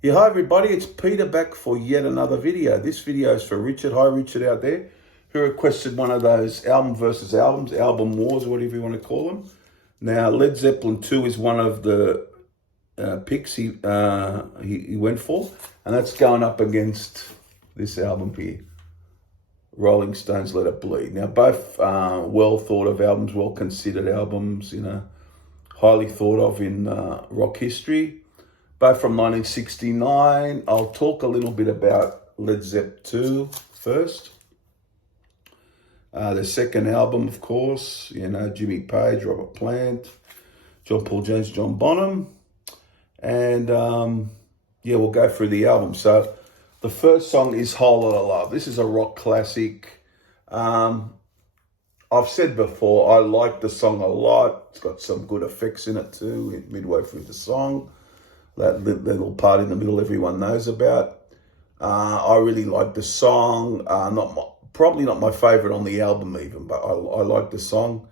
Yeah, hi everybody, it's Peter back for yet another video. This video is for Richard. Hi Richard out there, who requested one of those album versus albums, album wars, or whatever you want to call them. Now, Led Zeppelin II is one of the picks he went for, and that's going up against this album here, Rolling Stones' Let It Bleed. Now, both well thought of albums, well considered albums, highly thought of in rock history. Both from 1969. I'll talk a little bit about Led Zeppelin II first. The second album, of course, Jimmy Page, Robert Plant, John Paul Jones, John Bonham. And we'll go through the album. So the first song is Whole Lotta Love. This is a rock classic. I've said before, I like the song a lot. It's got some good effects in it too, midway through the song. That little part in the middle everyone knows about. I really like the song. Probably not my favourite on the album even, but I like the song.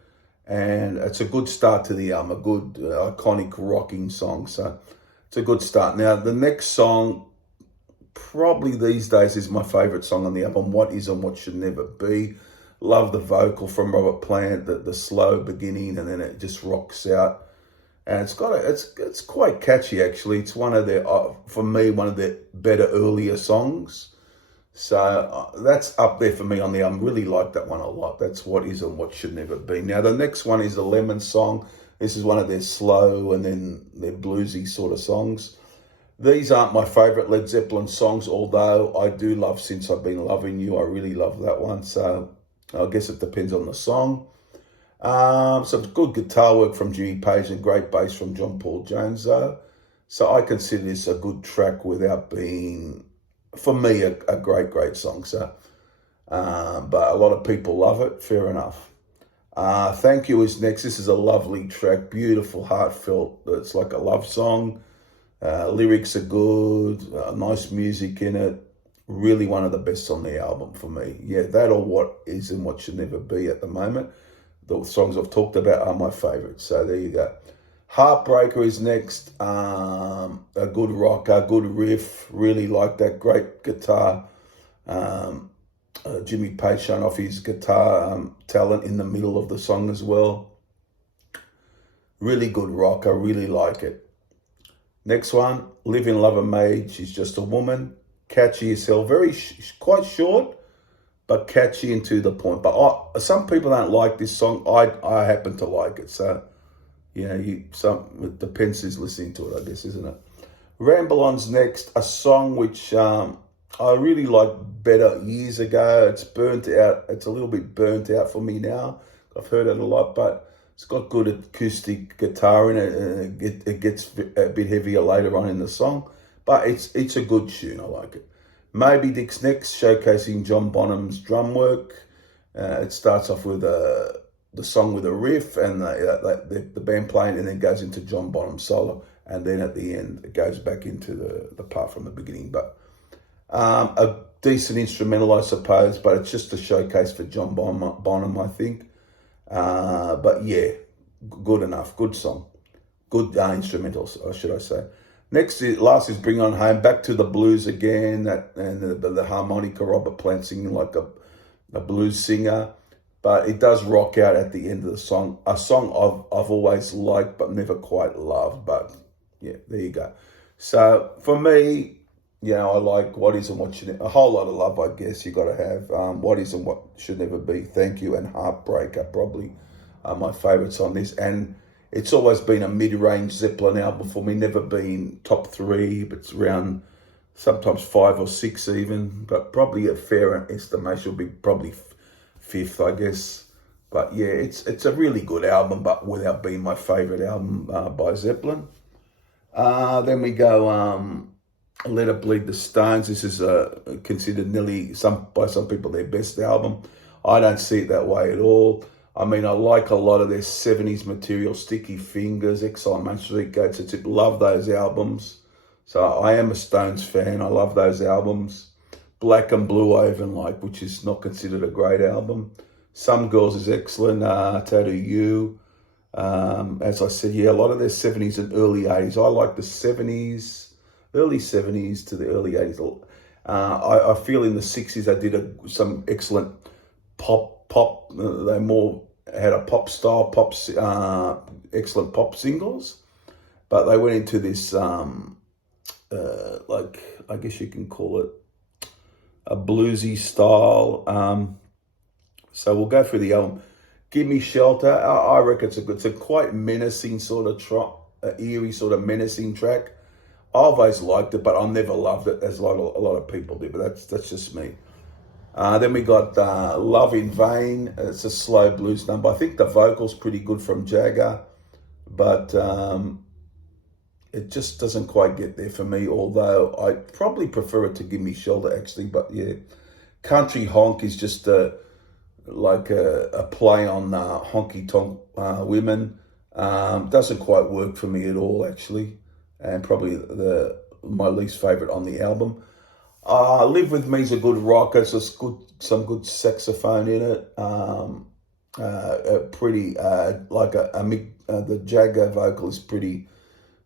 And it's a good start to the album, a good iconic rocking song. So it's a good start. Now, the next song, probably these days, is my favourite song on the album, What Is and What Should Never Be. Love the vocal from Robert Plant, the slow beginning, and then it just rocks out. And it's quite catchy actually. It's one of their, for me, one of their better earlier songs. So that's up there for me on the album. Really like that one a lot. That's What Is and What Should Never Be. Now the next one is the Lemon Song. This is one of their slow and then their bluesy sort of songs. These aren't my favourite Led Zeppelin songs, although I do love Since I've Been Loving You. I really love that one. So I guess it depends on the song. Some good guitar work from Jimmy Page and great bass from John Paul Jones though. So I consider this a good track without being, for me, a great song. So, but a lot of people love it, fair enough. Thank You is next. This is a lovely track, beautiful, heartfelt. It's like a love song. Lyrics are good, nice music in it. Really one of the best on the album for me. Yeah, that or What Is and What Should Never Be at the moment. The songs I've talked about are my favourites. So there you go. Heartbreaker is next. A good rocker, good riff. Really like that. Great guitar. Jimmy Page showing off his guitar talent in the middle of the song as well. Really good rocker. Really like it. Next one, Live in Love and Maid. She's Just a Woman. Catchy as hell. Quite short, but catchy and to the point. But some people don't like this song. I happen to like it. So, it depends who's listening to it, I guess, isn't it? Ramble On's next, a song which I really liked better years ago. It's burnt out. It's a little bit burnt out for me now. I've heard it a lot, but it's got good acoustic guitar in it. And it gets a bit heavier later on in the song, but it's a good tune. I like it. Moby Dick's next, showcasing John Bonham's drum work. It starts off with the song with a riff and the band playing, and then goes into John Bonham's solo, and then at the end it goes back into the part from the beginning. But a decent instrumental, I suppose, but it's just a showcase for John Bonham, I think. But yeah, good enough, good song, good instrumental, should I say. Last is Bring On Home, back to the blues again, and the harmonica, Robert Plant singing like a blues singer, but it does rock out at the end of the song. A song I've always liked but never quite loved, but yeah, there you go. So for me, I like What Is and What Should Never, a whole lot of love, I guess you got to have. What Is and What Should Never Be, Thank You, and Heartbreaker probably are my favourites on this, and it's always been a mid-range Zeppelin album for me, never been top 3, but it's around sometimes 5 or 6 even, but probably a fair estimation will be probably 5th, I guess. But yeah, it's a really good album, but without being my favourite album by Zeppelin. Then we go Let It Bleed, the Stones. This is considered by some people their best album. I don't see it that way at all. I mean, I like a lot of their 70s material, Sticky Fingers, Exile Main Street Gates. Love those albums. So I am a Stones fan. I love those albums. Black and Blue I even like, which is not considered a great album. Some Girls is excellent. Tattoo You. As I said, a lot of their 70s and early 80s. I like the 70s. early 70s to the early 80s. I feel in the 60s they did some excellent pop. They more had a pop style, excellent pop singles, but they went into this like, I guess you can call it a bluesy style. So we'll go through the album. Give Me Shelter. I reckon it's a quite menacing sort of eerie sort of menacing track. I've always liked it, but I never loved it as a lot of people do. But that's just me. Then we got Love in Vain. It's a slow blues number. I think the vocal's pretty good from Jagger, but it just doesn't quite get there for me, although I probably prefer it to Give Me Shelter, actually. But yeah, Country Honk is just like a play on honky tonk women. Doesn't quite work for me at all, actually, and probably my least favourite on the album. Live With Me is a good rocker. It's some good saxophone in it. Pretty the Jagger vocal is pretty.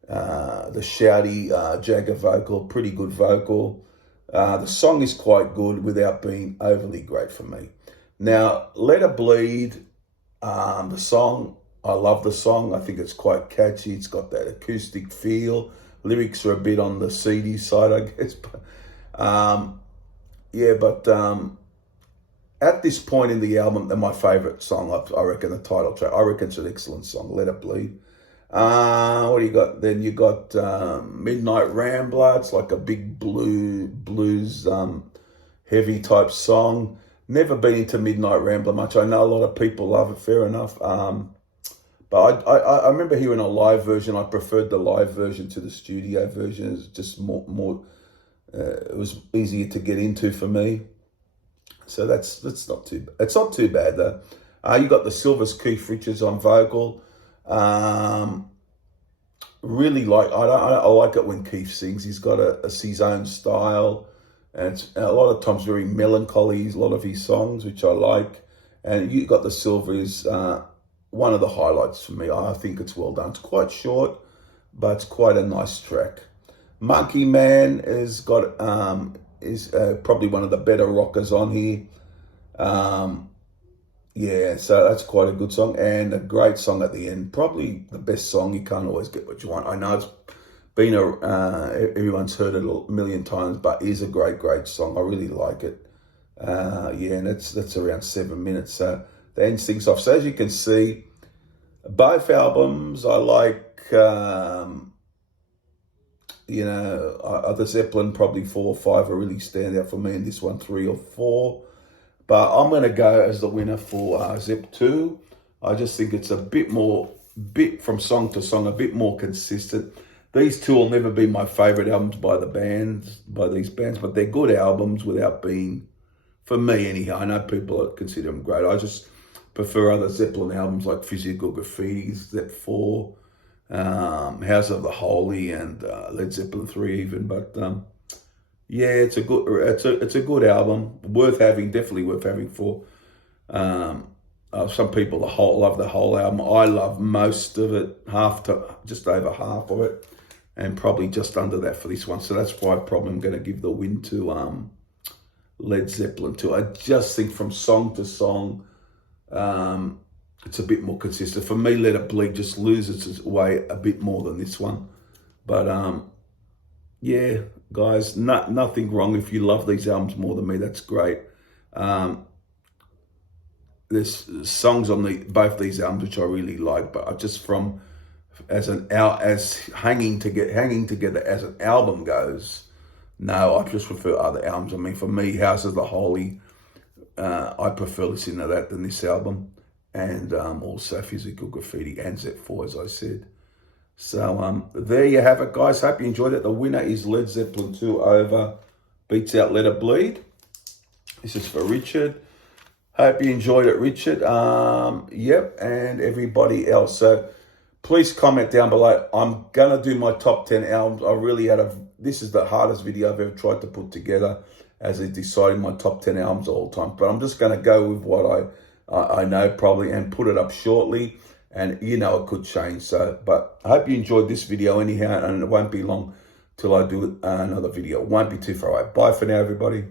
The shouty Jagger vocal, pretty good vocal. The song is quite good without being overly great for me. Now, Let Her Bleed, the song, I love the song. I think it's quite catchy. It's got that acoustic feel. Lyrics are a bit on the seedy side, I guess. But, at this point in the album, they're my favourite song. I reckon the title track. I reckon it's an excellent song, Let Her Bleed. What do you got? Then you got Midnight Rambler. It's like a big blues heavy type song. Never been into Midnight Rambler much. I know a lot of people love it, fair enough. But I remember hearing a live version. I preferred the live version to the studio version. It's just more it was easier to get into for me. So that's not too bad. It's not too bad though. You got the Silvers Keith Richards on vocal. Really I like it when Keith sings. He's got his own style, and it's a lot of times very melancholy. A lot of his songs, which I like. And you got the Silvers. One of the highlights for me. I think it's well done. It's quite short, but it's quite a nice track. Monkey Man is probably one of the better rockers on here. Yeah, so that's quite a good song, and a great song at the end. Probably the best song. You can't always get what you want. I know it's been everyone's heard it a million times, but it is a great song. I really like it. Yeah, and that's around 7 minutes. So the end things off. So as you can see, both albums I like. The Zeppelin probably 4 or 5 are really stand out for me, and this one 3 or 4. But I'm going to go as the winner for Zep 2. I just think it's a bit from song to song, a bit more consistent. These two will never be my favourite albums by these bands, but they're good albums without being, for me anyhow. I know people consider them great. I just prefer other Zeppelin albums like Physical Graffiti, Zep 4, House of the Holy, and Led Zeppelin 3 even. But yeah, it's a good album, definitely worth having for some people. Love the whole album. I love most of it, just over half of it, and probably just under that for this one. So that's why probably I'm going to give the win to Led Zeppelin II. I just think from song to song, it's a bit more consistent. For me, Let It Bleed just loses its way a bit more than this one. But yeah, guys, nothing wrong if you love these albums more than me. That's great. There's songs on both these albums which I really like, but just as hanging together as an album goes, no, I just prefer other albums. I mean, for me, House of the Holy, I prefer listening to that than this album, and also Physical Graffiti and Zep 4, as I said. So there you have it, guys. Hope you enjoyed it. The winner is Led Zeppelin 2 over Beats Out Let It Bleed. This is for Richard. Hope you enjoyed it, Richard. Yep, and everybody else. So please comment down below. I'm going to do my top 10 albums. I really this is the hardest video I've ever tried to put together, as I deciding my top 10 albums all the time. But I'm just going to go with what I know probably, and put it up shortly. And it could change. So, but I hope you enjoyed this video anyhow, and it won't be long till I do another video. Won't be too far away. Bye for now, everybody.